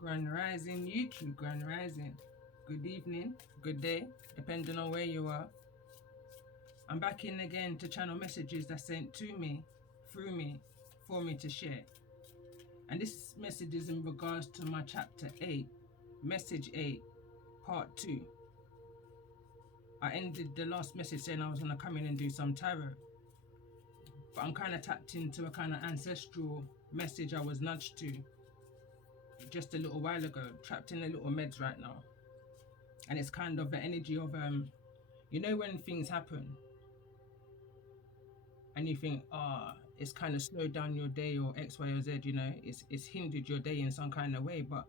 Grand Rising YouTube, Grand Rising. Good evening, good day, depending on where you are. I'm back in again to channel messages that sent to me, through me, for me to share. And this message is in regards to my chapter 8, message 8, part 2. I ended the last message saying I was going to come in and do some tarot. But I'm kind of tapped into a kind of ancestral message I was nudged to just a little while ago, trapped in a little meds right now. And it's kind of the energy of, you know, when things happen and you think, it's kind of slowed down your day or X, Y, or Z, you know, it's hindered your day in some kind of way. But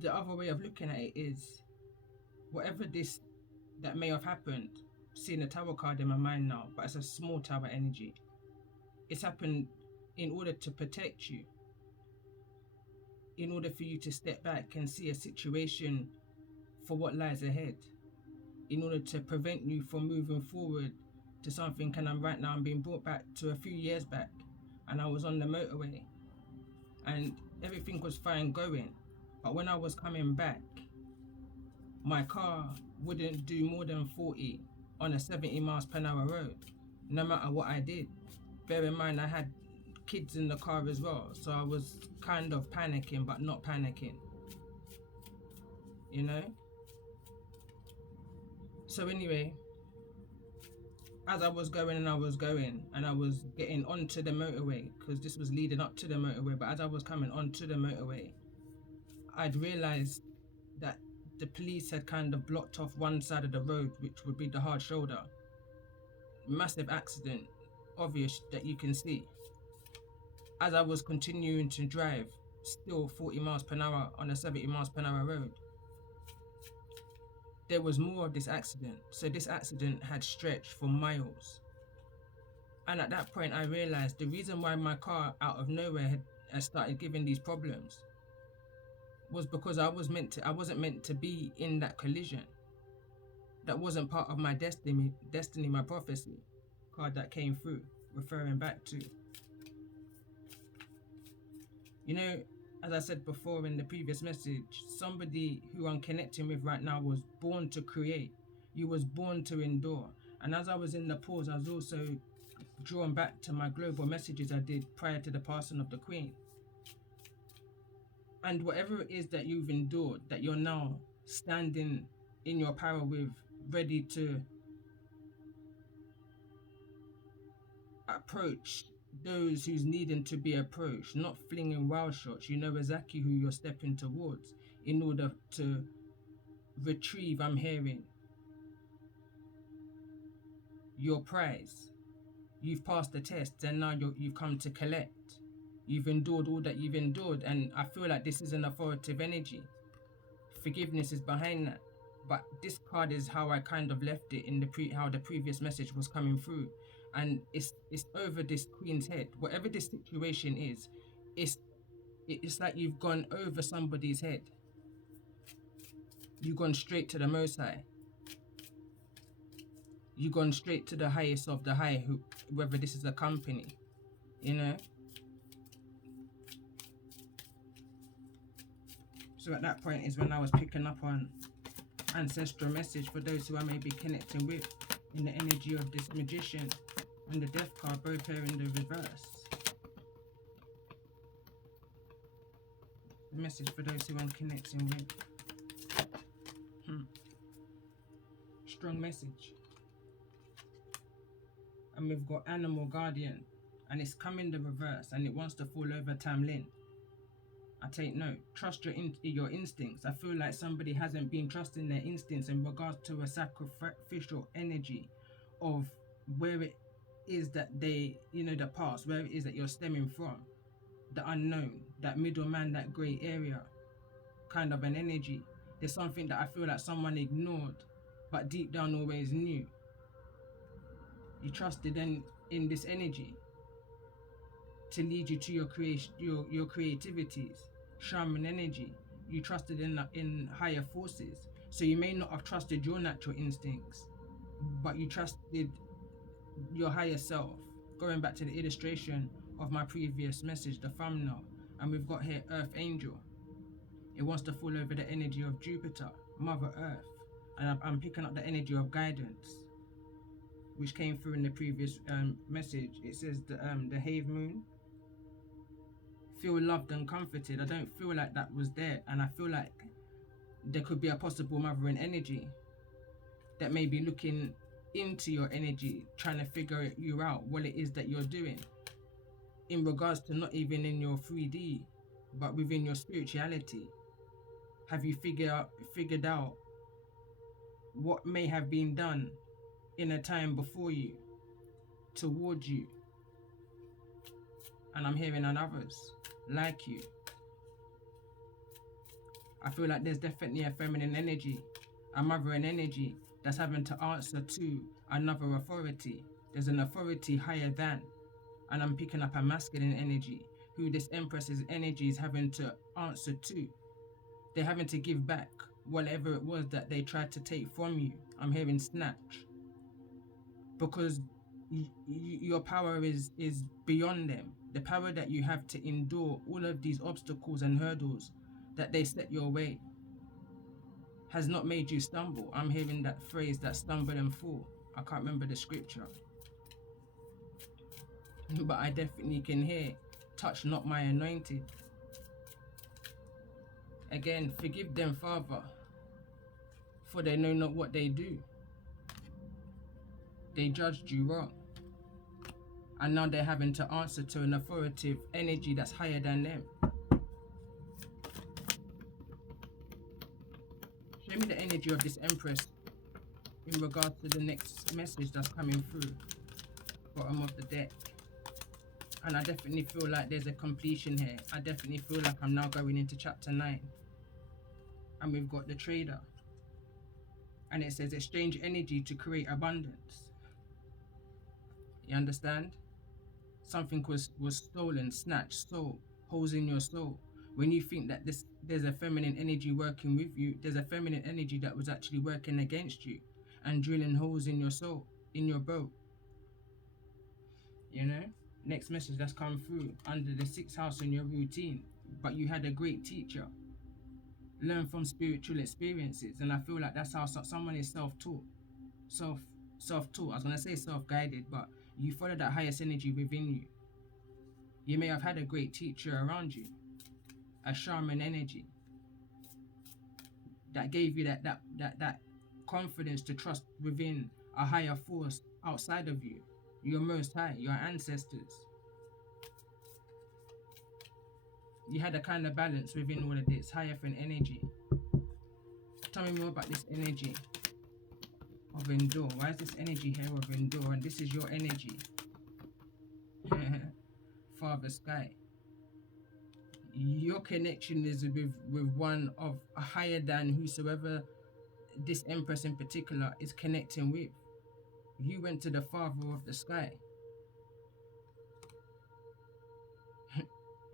the other way of looking at it is whatever this that may have happened, seeing a tower card in my mind now, but it's a small tower energy. It's happened in order to protect you, in order for you to step back and see a situation for what lies ahead, in order to prevent you from moving forward to something. And I'm being brought back to a few years back, and I was on the motorway and everything was fine going, but when I was coming back, my car wouldn't do more than 40 on a 70 miles per hour road, no matter what I did. Bear in mind I had kids in the car as well, so I was kind of panicking but not panicking, you know. So anyway, as I was going and I was getting onto the motorway, because this was leading up to the motorway, but as I was coming onto the motorway, I'd realized that the police had kind of blocked off one side of the road, which would be the hard shoulder. Massive accident, obvious that you can see. As I was continuing to drive, still 40 miles per hour on a 70 miles per hour road, there was more of this accident. So this accident had stretched for miles. And at that point, I realized the reason why my car out of nowhere had started giving these problems was because I wasn't meant to be in that collision. That wasn't part of my destiny, my prophecy card that came through, referring back to. You know, as I said before in the previous message, somebody who I'm connecting with right now was born to create. You was born to endure. And as I was in the pause, I was also drawn back to my global messages I did prior to the passing of the Queen. And whatever it is that you've endured, that you're now standing in your power with, ready to approach those who's needing to be approached, not flinging wild shots. You know exactly who you're stepping towards in order to retrieve, I'm hearing, your prize. You've passed the test and now you've come to collect. You've endured all that you've endured, and I feel like this is an authoritative energy. Forgiveness is behind that. But this card is how I kind of left it in how the previous message was coming through. And it's over this Queen's head. Whatever this situation is, it's like you've gone over somebody's head. You've gone straight to the Most High. You've gone straight to the highest of the high, whether this is a company, you know. So at that point is when I was picking up on ancestral message for those who I may be connecting with in the energy of this magician and the death card, both here in the reverse. The message for those who I'm connecting with. Strong message. And we've got animal guardian, and it's coming the reverse, and it wants to fall over Tamlin. I take note. Trust your instincts. I feel like somebody hasn't been trusting their instincts in regards to a sacrificial energy of where it is that they, you know, the past, where it is that you're stemming from, the unknown, that middleman, that grey area kind of an energy. There's something that I feel like someone ignored, but deep down always knew. You trusted in this energy to lead you to your creation, your creativities, shaman energy. You trusted in higher forces. So you may not have trusted your natural instincts, but you trusted your higher self. Going back to the illustration of my previous message, the thumbnail, and we've got here Earth Angel. It wants to fall over the energy of Jupiter, Mother Earth. And I'm picking up the energy of guidance, which came through in the previous message. It says the Have Moon. Feel loved and comforted. I don't feel like that was there. And I feel like there could be a possible mothering energy that may be looking into your energy, trying to figure you out what it is that you're doing in regards to not even in your 3D, but within your spirituality. Have you figured out what may have been done in a time before you, towards you? And I'm hearing on others like you. I feel like there's definitely a feminine energy, a mothering energy that's having to answer to another authority. There's an authority higher than, and I'm picking up a masculine energy who this Empress's energy is having to answer to. They're having to give back whatever it was that they tried to take from you. I'm hearing snatch. Because your power is beyond them. The power that you have to endure all of these obstacles and hurdles that they set your way has not made you stumble. I'm hearing that phrase, that stumble and fall. I can't remember the scripture. But I definitely can hear, touch not my anointed. Again, forgive them, Father, for they know not what they do. They judged you wrong. And now they're having to answer to an authoritative energy that's higher than them. Show me the energy of this Empress in regards to the next message that's coming through. Bottom of the deck. And I definitely feel like there's a completion here. I definitely feel like I'm now going into chapter 9. And we've got the Trader. And it says exchange energy to create abundance. You understand? Something was stolen, snatched, stole, holes in your soul. When you think that there's a feminine energy working with you, there's a feminine energy that was actually working against you and drilling holes in your soul, in your boat. You know? Next message that's come through, under the 6th house in your routine. But you had a great teacher. Learn from spiritual experiences. And I feel like that's how someone is self-taught. Self-taught. I was going to say self-guided, but you follow that highest energy within you. You may have had a great teacher around you, a shaman energy that gave you that confidence to trust within a higher force outside of you, your most high, your ancestors. You had a kind of balance within all of this higher than energy. Tell me more about this energy of endure. Why is this energy here of endure? And this is your energy. Father Sky. Your connection is with one of a higher than whosoever this Empress in particular is connecting with. You went to the Father of the Sky.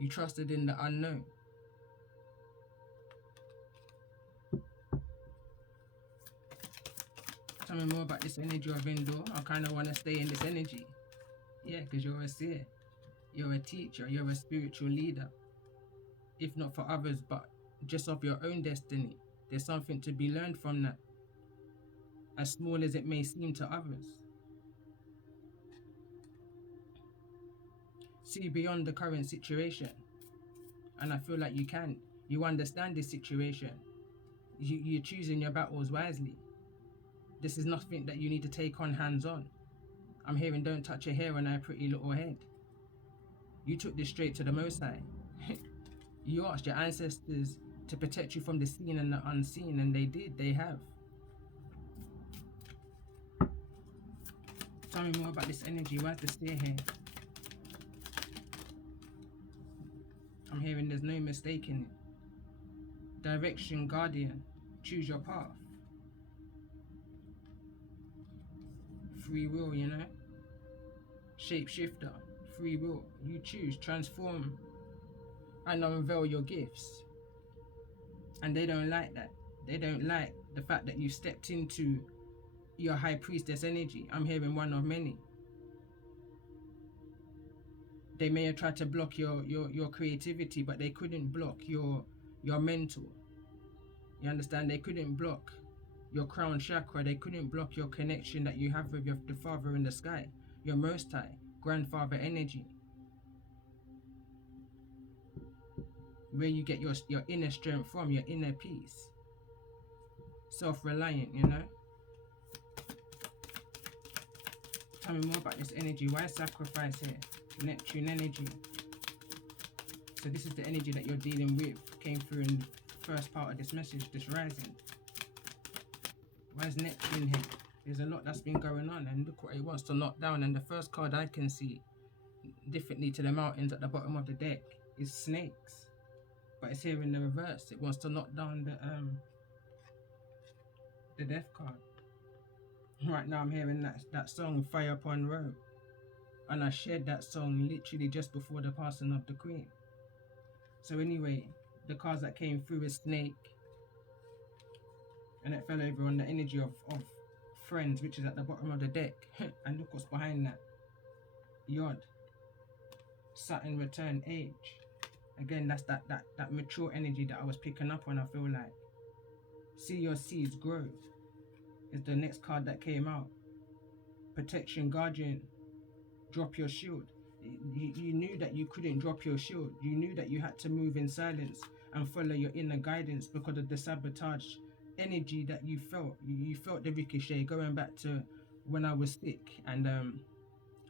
You trusted in the unknown. Tell me more about this energy of endure. I kind of want to stay in this energy. Yeah, because you're a seer. You're a teacher. You're a spiritual leader. If not for others, but just of your own destiny. There's something to be learned from that. As small as it may seem to others. See beyond the current situation. And I feel like you can. You understand this situation. You're choosing your battles wisely. This is nothing that you need to take on hands-on. I'm hearing don't touch a hair on our pretty little head. You took this straight to the Most High. You asked your ancestors to protect you from the seen and the unseen, and they did. They have. Tell me more about this energy. Why's the steer here? I'm hearing there's no mistaking it. Direction, guardian. Choose your path. Free will, you know? Shapeshifter. Free will. You choose. Transform. And unveil your gifts. And they don't like that. They don't like the fact that you stepped into your high priestess energy. I'm hearing one of many. They may have tried to block your creativity, but they couldn't block your your mental. You understand? They couldn't block your crown chakra. They couldn't block your connection that you have with the Father in the sky, your Most High, grandfather energy, where you get your inner strength from, your inner peace, self-reliant, you know? Tell me more about this energy. Why sacrifice here? Neptune energy. So this is the energy that you're dealing with. Came through in the first part of this message, this rising. Why is Neptune here? There's a lot that's been going on, and look what it wants to knock down. And the first card I can see, differently to the mountains at the bottom of the deck, is snakes. But it's here in the reverse. It wants to knock down the death card. Right now I'm hearing that song Fire Upon Road, and I shared that song literally just before the passing of the Queen. So anyway, the cards that came through is snake, and it fell over on the energy of friends, which is at the bottom of the deck. And look what's behind that. Yod, Saturn return, age. Again, that's that mature energy that I was picking up on. I feel like see your seeds grow is the next card that came out. Protection, guardian, drop your shield. You knew that you couldn't drop your shield. You knew that you had to move in silence and follow your inner guidance because of the sabotage energy that you felt. You felt the ricochet going back to when I was sick, and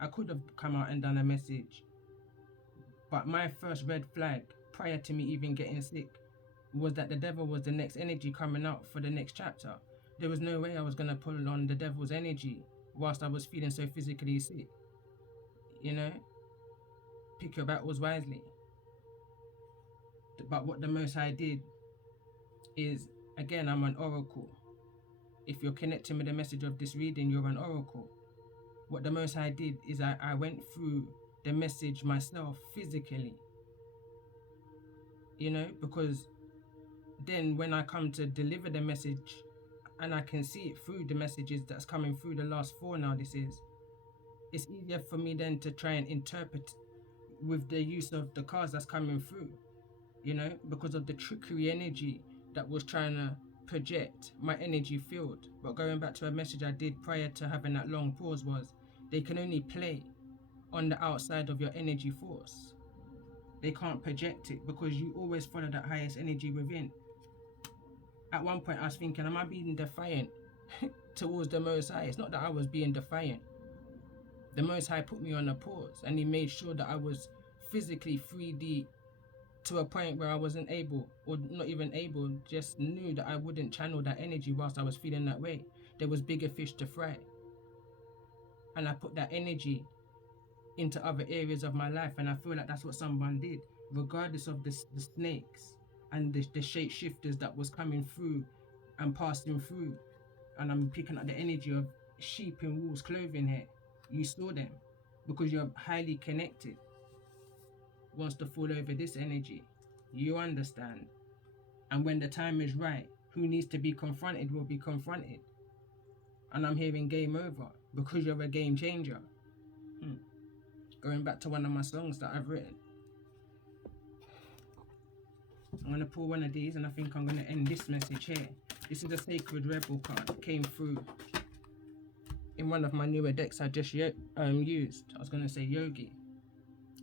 I could have come out and done a message, but my first red flag prior to me even getting sick was that the devil was the next energy coming out for the next chapter. There was no way I was going to pull on the devil's energy whilst I was feeling so physically sick. You know, pick your battles wisely. But what the Most High did is, again, I'm an oracle. If you're connecting with the message of this reading, you're an oracle. What the Most High did is I went through the message myself physically. You know, because then when I come to deliver the message and I can see it through the messages that's coming through the last 4 now, it's easier for me then to try and interpret with the use of the cards that's coming through, you know, because of the trickery energy that was trying to project my energy field. But going back to a message I did prior to having that long pause was, they can only play on the outside of your energy force. They can't project it because you always follow that highest energy within. At one point I was thinking, am I being defiant towards the Most High? It's not that I was being defiant. The Most High put me on a pause, and he made sure that I was physically 3D to a point where I wasn't able, or not even able, just knew that I wouldn't channel that energy whilst I was feeling that way. There was bigger fish to fry. And I put that energy into other areas of my life, and I feel like that's what someone did, regardless of the snakes and the shapeshifters that was coming through and passing through. And I'm picking up the energy of sheep in wolves clothing here. You saw them because you're highly connected. Wants to fall over this energy. You understand? And when the time is right, who needs to be confronted will be confronted. And I'm hearing game over because you're a game changer. Going back to one of my songs that I've written. I'm going to pull one of these, and I think I'm going to end this message here. This is a Sacred Rebel card that came through in one of my newer decks I just used. I was going to say Yogi.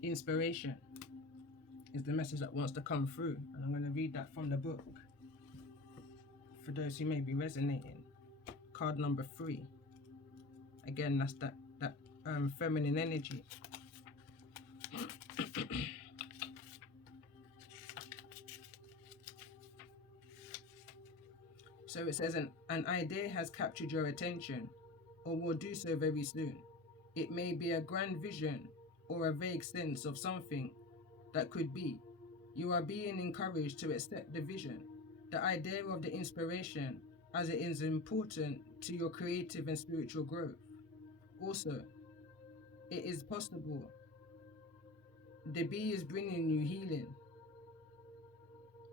Inspiration is the message that wants to come through, and I'm going to read that from the book for those who may be resonating. Card number 3. Again, that's that feminine energy. So it says, an idea has captured your attention, or will do so very soon. It may be a grand vision or a vague sense of something that could be. You are being encouraged to accept the vision, the idea of the inspiration, as it is important to your creative and spiritual growth. Also, it is possible the bee is bringing you healing,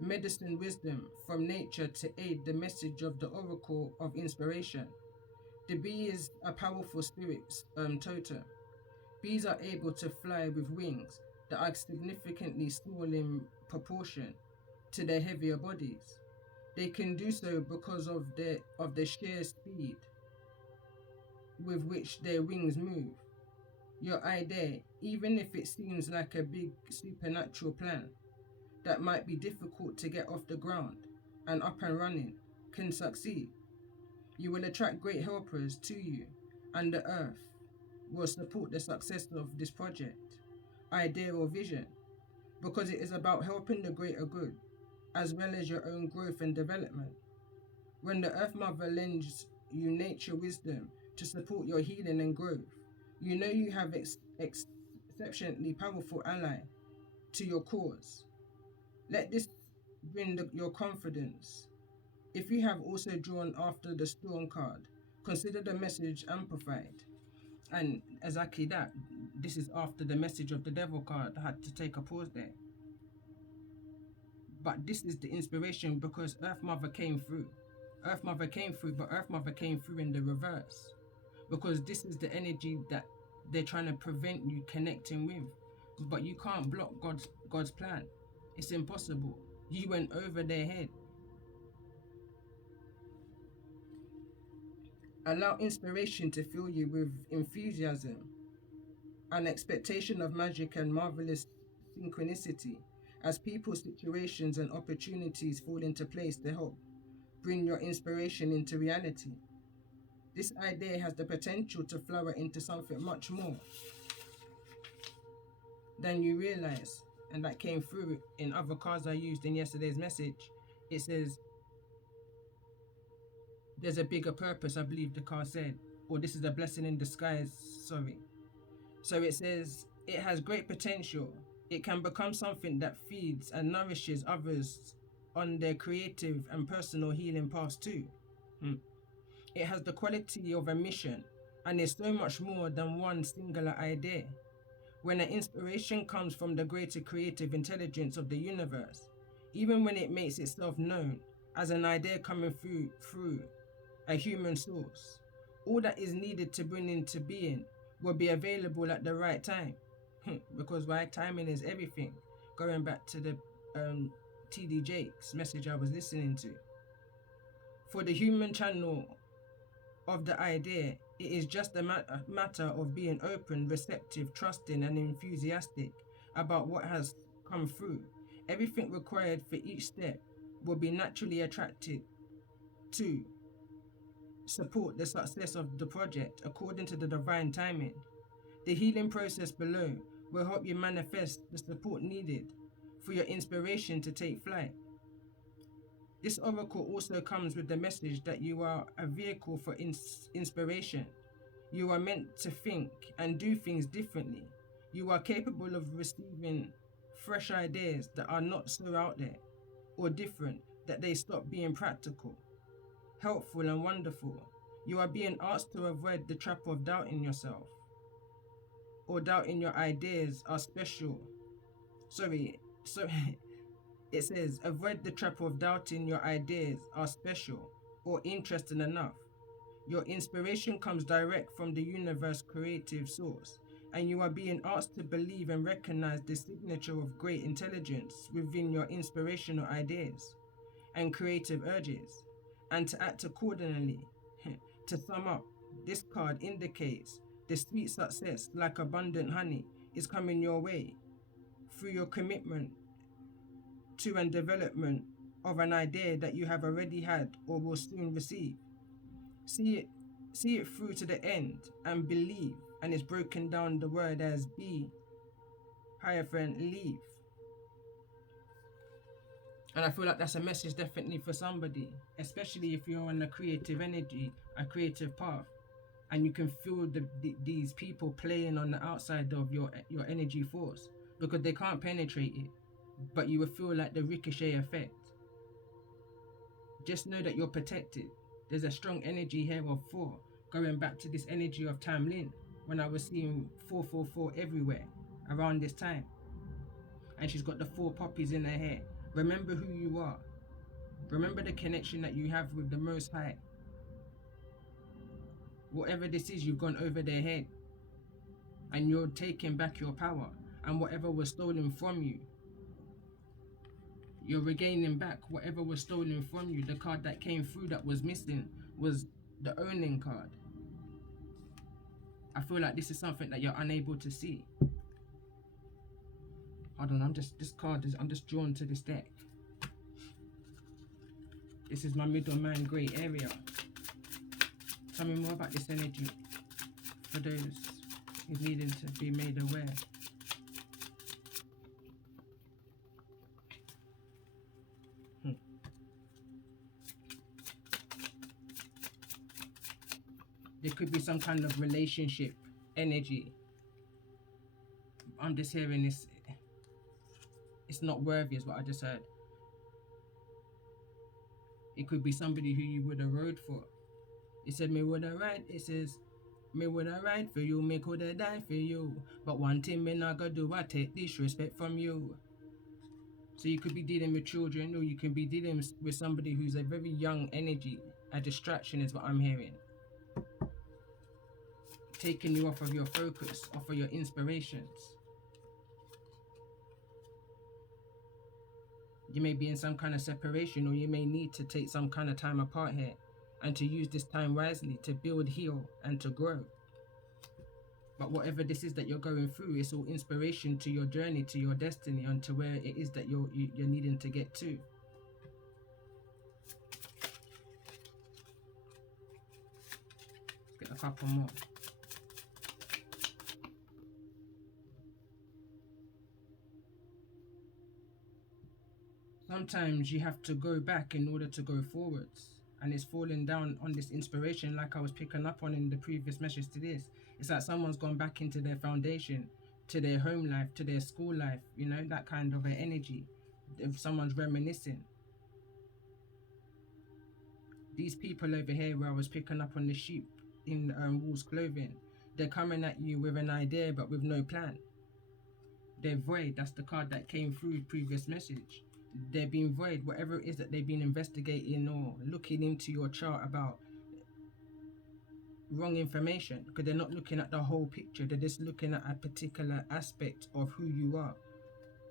medicine, wisdom from nature to aid the message of the oracle of inspiration. The bee is a powerful spirit totem. Bees are able to fly with wings that are significantly small in proportion to their heavier bodies. They can do so because of the sheer speed with which their wings move. Your idea, even if it seems like a big supernatural plan that might be difficult to get off the ground and up and running, can succeed. You will attract great helpers to you, and the earth will support the success of this project, idea, or vision, because it is about helping the greater good, as well as your own growth and development. When the Earth Mother lends you nature wisdom to support your healing and growth, you know you have exceptionally powerful ally to your cause. Let this bring your confidence. If you have also drawn after the storm card, consider the message amplified. And exactly that, this is after the message of the devil card. I had to take a pause there. But this is the inspiration because Earth Mother came through. Earth Mother came through, but Earth Mother came through in the reverse. Because this is the energy that they're trying to prevent you connecting with. But you can't block God's plan. It's impossible. You went over their head. Allow inspiration to fill you with enthusiasm, an expectation of magic and marvelous synchronicity as people, situations, and opportunities fall into place to help bring your inspiration into reality. This idea has the potential to flower into something much more than you realize, and that came through in other cards I used in yesterday's message. It says, there's a bigger purpose, I believe the card said, or this is a blessing in disguise, sorry. So it says, it has great potential. It can become something that feeds and nourishes others on their creative and personal healing paths too. It has the quality of a mission and is so much more than one singular idea. When an inspiration comes from the greater creative intelligence of the universe, even when it makes itself known as an idea coming through a human source, all that is needed to bring into being will be available at the right time. Because right timing is everything. Going back to the TD Jakes message I was listening to. For the human channel of the idea, it is just a matter of being open, receptive, trusting, and enthusiastic about what has come through. Everything required for each step will be naturally attracted to support the success of the project according to the divine timing. The healing process below will help you manifest the support needed for your inspiration to take flight. This oracle also comes with the message that you are a vehicle for inspiration. You are meant to think and do things differently. You are capable of receiving fresh ideas that are not so out there or different that they stop being practical, helpful, and wonderful. You are being asked to avoid the trap of doubting yourself or doubting your ideas are special. Sorry, it says, avoid the trap of doubting your ideas are special or interesting enough. Your inspiration comes direct from the universe creative source, and you are being asked to believe and recognize the signature of great intelligence within your inspirational ideas and creative urges, and to act accordingly. To sum up, this card indicates the sweet success, like abundant honey, is coming your way through your commitment to and development of an idea that you have already had or will soon receive. See it through to the end and believe, and it's broken down the word as be, hyphen, leave. And I feel like that's a message definitely for somebody, especially if you're on a creative energy, a creative path, and you can feel these people playing on the outside of your energy force because they can't penetrate it, but you will feel like the ricochet effect. Just know that you're protected. There's a strong energy here of 4, going back to this energy of Tam Lin, when I was seeing 444 everywhere around this time. And she's got the 4 poppies in her hair. Remember who you are. Remember the connection that you have with the Most High. Whatever this is, you've gone over their head. And you're taking back your power. And whatever was stolen from you, You're regaining back whatever was stolen from you. The card that came through that was missing was the owning card. I feel like this is something that you're unable to see. Hold on, I'm just drawn to this deck. This is my middleman grey area. Tell me more about this energy for those who's needing to be made aware. There could be some kind of relationship energy. I'm just hearing this. It's not worthy is what I just heard. It could be somebody who you would have rode for. It said me would have ride. It says me would have ride for you, me could have died for you. But one thing me not gonna do, I take disrespect from you. So you could be dealing with children, or you can be dealing with somebody who's a very young energy. A distraction is what I'm hearing. Taking you off of your focus, off of your inspirations. You may be in some kind of separation, or you may need to take some kind of time apart here and to use this time wisely to build, heal, and to grow. But whatever this is that you're going through, it's all inspiration to your journey, to your destiny, and to where it is that you're needing to get to. Let's get a couple more. Sometimes you have to go back in order to go forwards, and it's falling down on this inspiration like I was picking up on in the previous message to this. It's like someone's gone back into their foundation, to their home life, to their school life, you know, that kind of an energy. If someone's reminiscing. These people over here where I was picking up on the sheep in wolf's clothing, they're coming at you with an idea but with no plan. They're void. That's the card that came through previous message. They're being void. Whatever it is that they've been investigating or looking into your chart about, wrong information, because they're not looking at the whole picture. They're just looking at a particular aspect of who you are.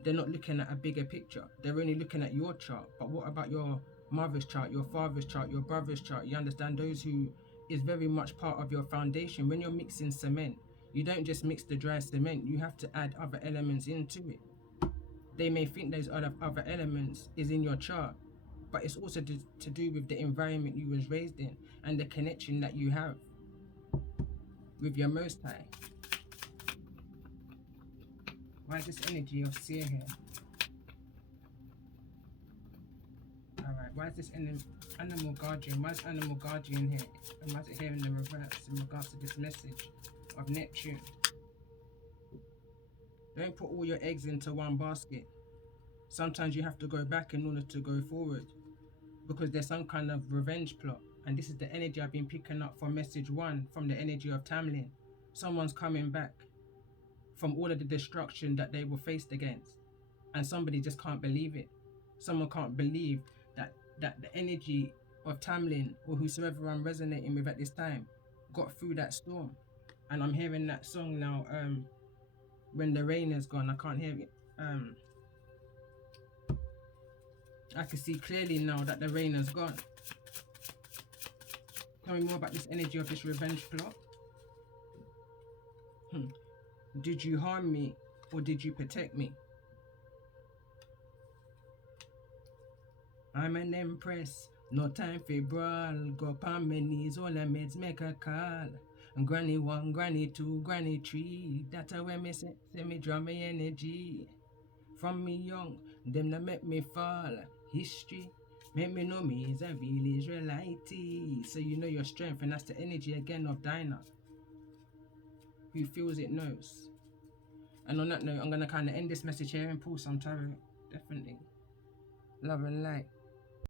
They're not looking at a bigger picture. They're only looking at your chart. But what about your mother's chart, your father's chart, your brother's chart? You understand, those who is very much part of your foundation. When you're mixing cement, you don't just mix the dry cement. You have to add other elements into it. They may think those other elements is in your chart, but it's also to do with the environment you was raised in and the connection that you have with your Most High. Why is this energy of seer here? Alright, why is this animal guardian? Why is animal guardian here? And why is it here in the reverse in regards to this message of Neptune? Don't put all your eggs into one basket. Sometimes you have to go back in order to go forward, because there's some kind of revenge plot. And this is the energy I've been picking up from message 1, from the energy of Tamlin. Someone's coming back from all of the destruction that they were faced against, and somebody just can't believe it. Someone can't believe that the energy of Tamlin, or whosoever I'm resonating with at this time, got through that storm. And I'm hearing that song now, when the rain is gone. I can't hear it. I can see clearly now that the rain has gone. Tell me more about this energy of this revenge plot. Did you harm me, or did you protect me? I'm an empress, no time for brawl. Go up on my knees, all the maids make a call. Granny 1, Granny 2, Granny 3. That's how me say me draw my energy. From me young, them that make me fall. History make me know me is a real Israelite. So you know your strength, and that's the energy again of Dinah. Who feels it knows. And on that note, I'm going to kind of end this message here and pull some tarot. Definitely. Love and light.